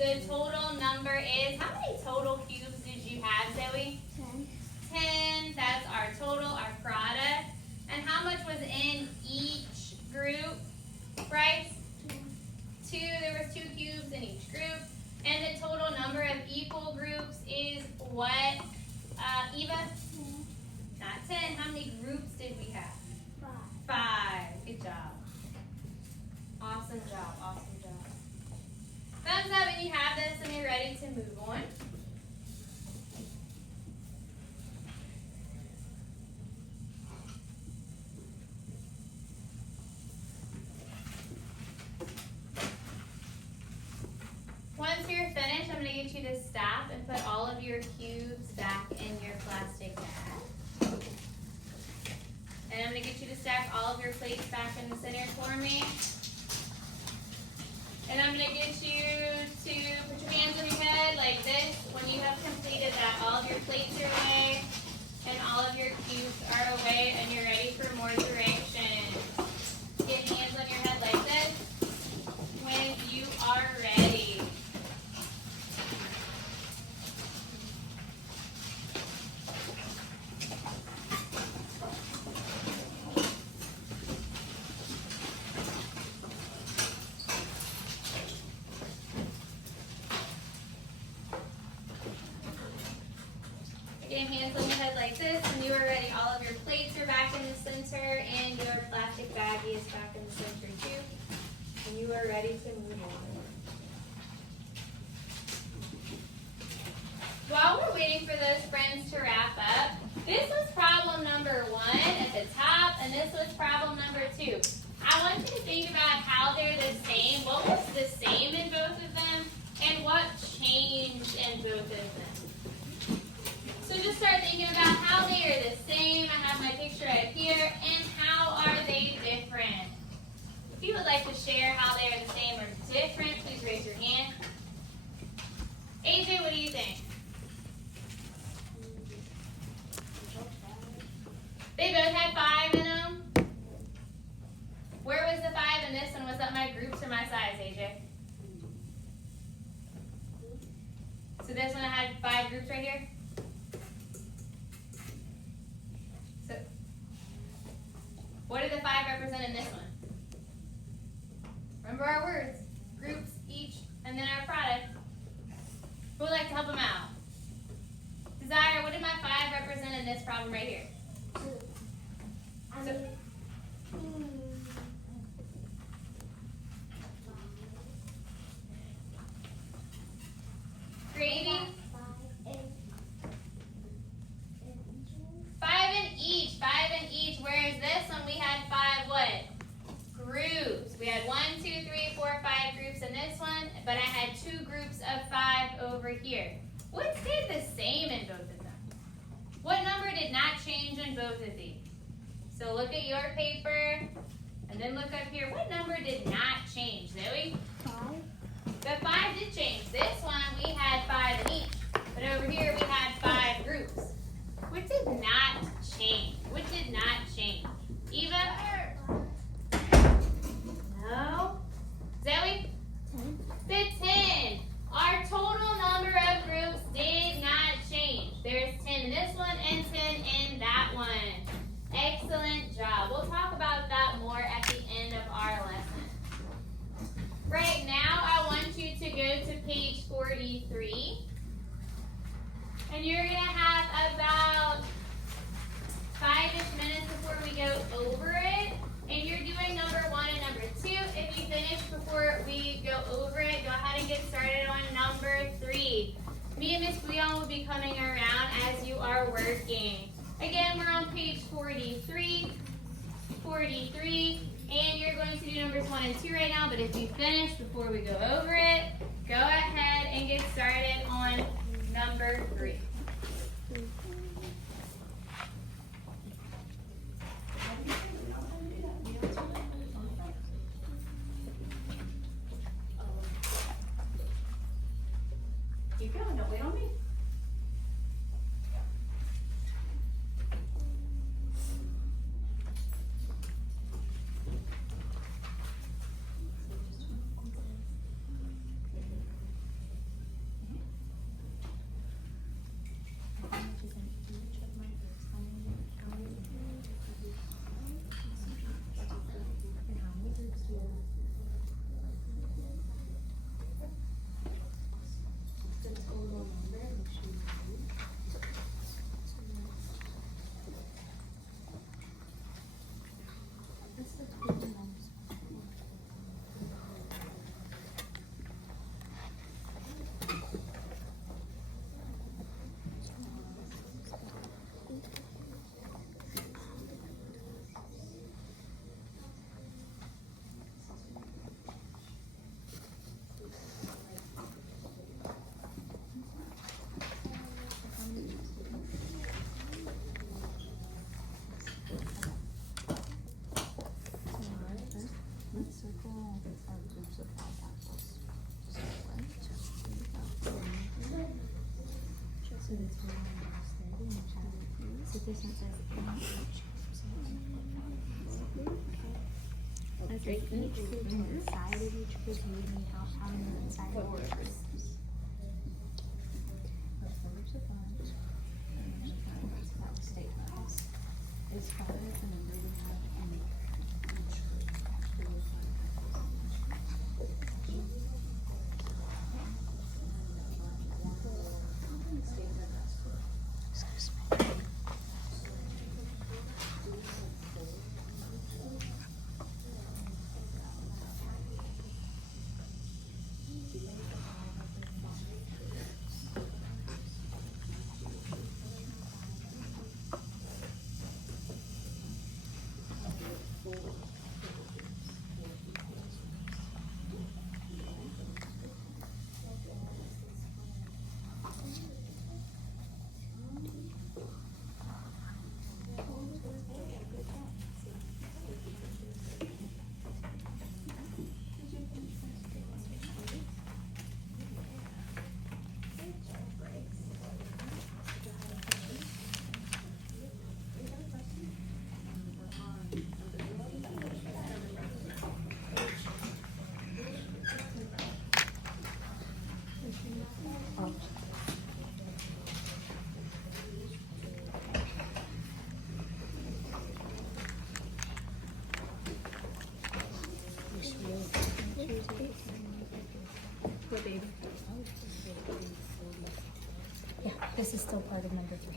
the total number is, how many total cubes did you have, Zoe? 10. That's our total, our product. And how much was in each group, Bryce? 2. There was 2 cubes in each group. And the total number of equal groups is what, Eva? 10. Not 10. How many groups did we have? 5. Good job. Awesome job. Awesome job. Thumbs up when you have this and you're ready to move on. Once you're finished, I'm going to get you to stop and put all of your cubes back in your plastic bag. And I'm going to get you to stack all of your plates back in the center for me. And I'm going to get you to put your hands on your head like this. When you have completed that, all of your plates are away and all of your cubes are away and you're ready for more directions. Get hands on your head like this when you are ready. Getting hands on your head like this. When you are ready, all of your plates are back in the center and your plastic baggie is back in the center too. And you are ready to move on. While we're waiting for those friends to wrap up, this was problem number 1 at the top and this was problem number 2. I want you to think about how they're the same. What was the same in both of them and what changed in both of them? So just start thinking about how they are the same. I have my picture right here. And how are they different? If you would like to share how they are the same or different, please raise your hand. AJ, what do you think? They both had 5 in them. Where was the 5 in this one? Was that my groups or my size, AJ? So this one I had 5 groups right here? So, what do the 5 represent in this one? Remember our words. Groups, each, and then our product. Who would like to help them out? Desire, what did my 5 represent in this problem right here? So, gravy? 5 in each. 5 in each. Whereas this one we had 5 what? Groups. We had 1, 2, 3, 4, 5 groups in this one, but I had 2 groups of 5 over here. What stayed the same in both of them? What number did not change in both of these? So look at your paper, and then look up here. What number did not change, Zoe? 5. The 5 did change. This one, we had 5 in each. But over here, we had 5 groups. What did not change? What did not change? Eva? No. Zoe? 10. The 10. Our total number of groups did not change. There's 10 in this one and 10 in that one. Excellent job. We'll talk about that more at the end of our lesson. Right now, I want you to go to page 43. And you're going to have about 5-ish minutes before we go over it. And you're doing number 1 and number 2. If you finish before we go over it, go ahead and get started on number 3. Me and Miss Leon will be coming around as you are working. Again, we're on page 43, and you're going to do numbers 1 and 2 right now, but if you finish before we go over it, go ahead and get started on number 3. Keep going, don't wait on me. This one says in each. As in each group, so inside of each group, you would need how many inside of each group. That was state class. Is 5 and then we would have in each group. Excuse me. What baby? Yeah, this is still part of number 3.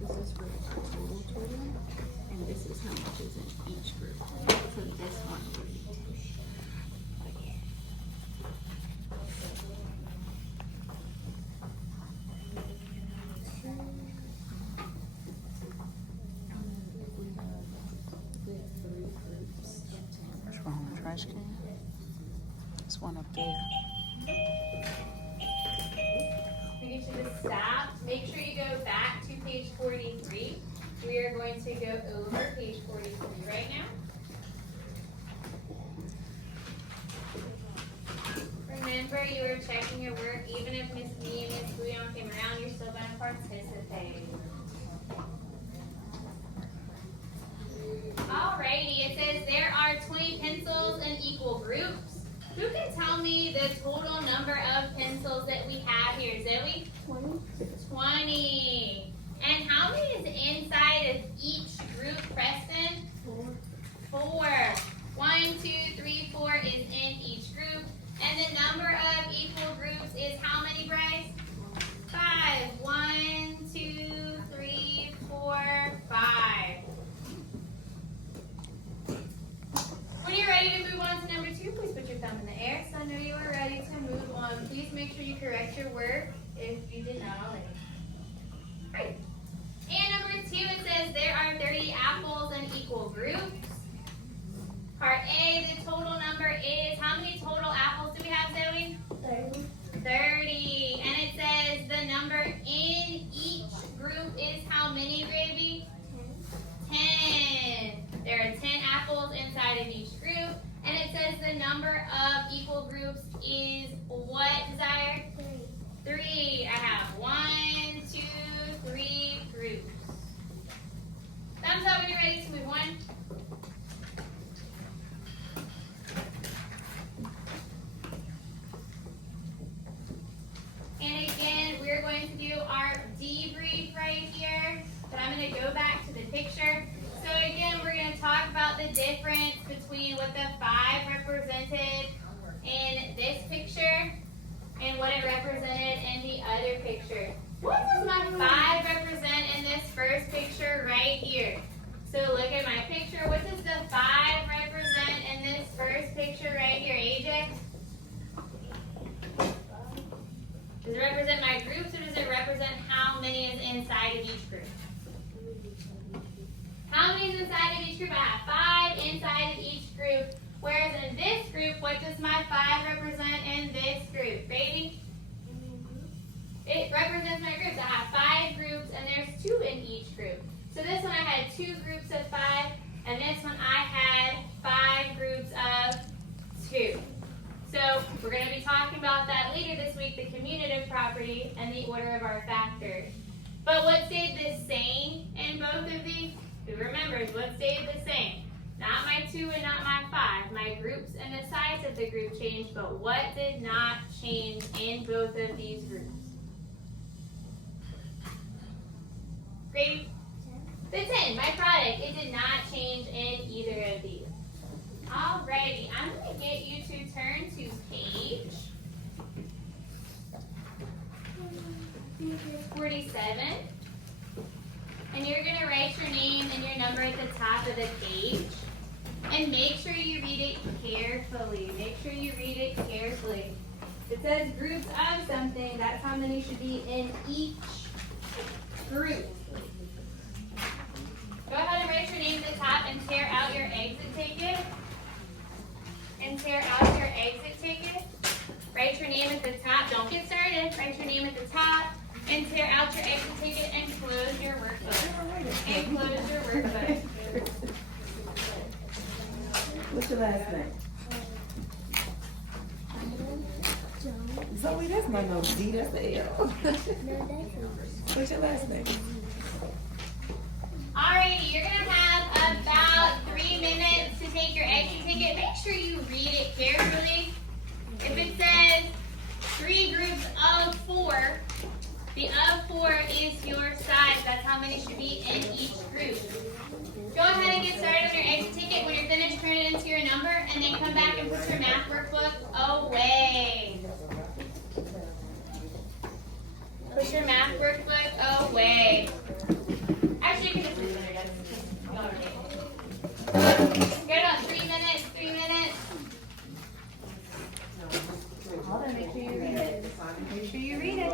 This is for our total, and this is how much is in each group. So this one would be 10. What's wrong with the trash can? There's one up there. We get you to stop. Make sure you go back to page 43. We are going to go over page 43 right now. Remember, you are checking your work. Even if Miss Me and Miss Bouillon came around, you're still going to participate. Alrighty, it says there are 20 pencils in equal groups. Who can tell me the total number of pencils that we have here? Zoe? 20. And how many is inside of each group, Preston? 4. 1, 2, 3, 4 is in each group. And the number of equal groups is how many, Bryce? 5. 1, 2, 3, 4, 5. When you're ready to move on to number 2, please put your thumb in the air so I know you are ready to move on. Please make sure you correct your work if you did not already. Great. And number 2, it says there are 30 apples in equal groups. Part A, the total number is, how many total apples do we have, Zoe? 30. And it says the number in each group is how many, Gravy? 10. There are 10 apples inside of each group. And it says the number of equal groups is what, Desire? 3. I have 1, 2, 3 groups. Thumbs up when you're ready to move on. And again, we're going to do our debrief right here. But I'm going to go back to the picture. So again, we're going to talk about the difference between between what the 5 represented in this picture and what it represented in the other picture. What does my 5 represent in this first picture right here? So look at my picture. What does the 5 represent in this first picture right here, AJ? Does it represent my groups, or does it represent how many is inside of each group? How many is inside of each group? I have 5 inside of each group. Whereas in this group, what does my 5 represent in this group? Baby? It represents my groups. I have 5 groups, and there's 2 in each group. So this one I had 2 groups of 5, and this one I had 5 groups of 2. So we're going to be talking about that later this week, the commutative property and the order of our factors. But what stayed the same in both of these? Who remembers what stayed the same? Not my 2 and not my 5. My groups and the size of the group changed, but what did not change in both of these groups? Great. The 10, my product, it did not change in either of these. Alrighty, I'm going to get you to turn to page 47. And you're going to write your name and your number at the top of the page. And make sure you read it carefully. Make sure you read it carefully. It says groups of something. That's how many should be in each group. Go ahead and write your name at the top and tear out your exit ticket. And tear out your exit ticket. Write your name at the top. Don't get started. Write your name at the top. And tear out your exit ticket and close your workbook. And close your workbook. What's your last name? Zoe, that's not no D, that's the L. What's your last name? Alrighty, you're going to have about 3 minutes to take your exit ticket. Make sure you read it carefully. If it says 3 groups of 4, the of 4 is your size. That's how many should be in each group. Go ahead and get started on your exit ticket. When you're finished, turn it into your number, and then come back and put your math workbook away. Put your math workbook away. Actually, you can just leave it there. Get about 3 minutes, 3 minutes. Hold on, make sure you read it. Make sure you read it.